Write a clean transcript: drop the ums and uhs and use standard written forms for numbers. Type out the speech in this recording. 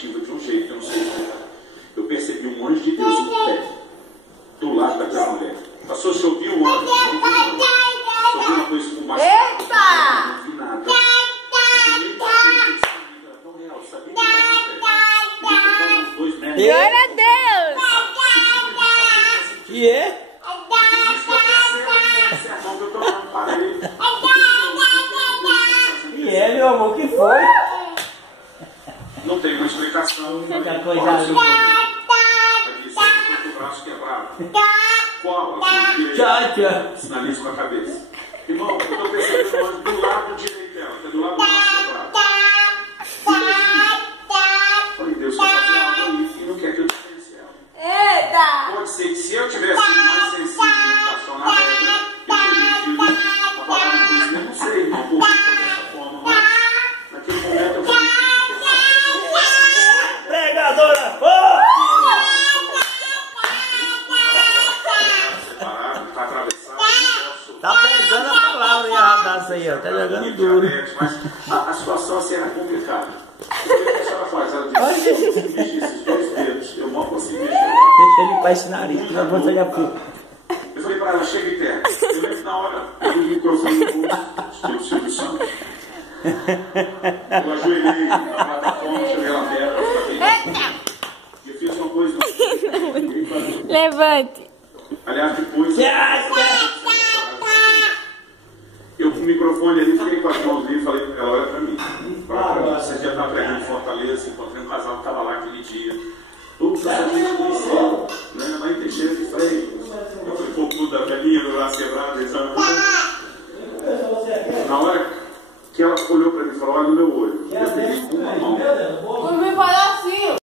positiva de um jeito que eu não sei explicar. Eu percebi um anjo de Deus em pé, do lado daquela mulher. Pastor, você ouviu um anjo? Você ouviu uma coisa fumaça? Eita! Não vi nada. Mas eu nem sabia que era tão real. Sabia que estava em pé. Devia ter uns 2 metros. Glória a Deus! E é? E é, meu amor, que foi? Não tem uma explicação. Que coisa linda. O braço quebrado. Qual? Tchau, tchau. Sinaliza com a cabeça. Irmão, eu estou percebendo hoje do lado direito dela, que é do lado do braço quebrado. Falei, Deus quer fazer algo aí e não quer que eu dispense ela. Eita! Pode ser que se eu tivesse sido mais sensível em relação na regra, eu teria tido a palavra de Deus. Eu não sei, irmão, por que foi dessa forma, mas naquele momento eu falei, Pregadora! Oh! está atravessado, não posso. Tá pegando a palavra e a radaça aí, ó. Tá jogando duro. Mas a situação assim era complicada. O que a senhora faz? Ela disse, eu não consigo mexer esses 2 dedos, eu não consigo mexer. Deixa ele limpar esse nariz, que não vou sair a pouco. Eu falei para ela, chega em terra. Eu lembro na hora, eu vi o microfone no bolso, estilo Silvio Santos. Eu ajoelhei na plataforma, cheguei lá perto, eu fiz uma coisa. Levante. Aliás, depois. Eu com o microfone ali, fiquei com as mãos ali e falei para ela, olha para mim. Você já está pregando em Fortaleza, encontrei um casal que estava lá aquele dia. Todos os amigos conheceram, né? Mãe Teixeira de Freitas. Eu falei, pô, tudo da velhinha, do braço quebrado, na hora que ela olhou para mim e falou, olha no meu olho. Eu peguei com uma mão.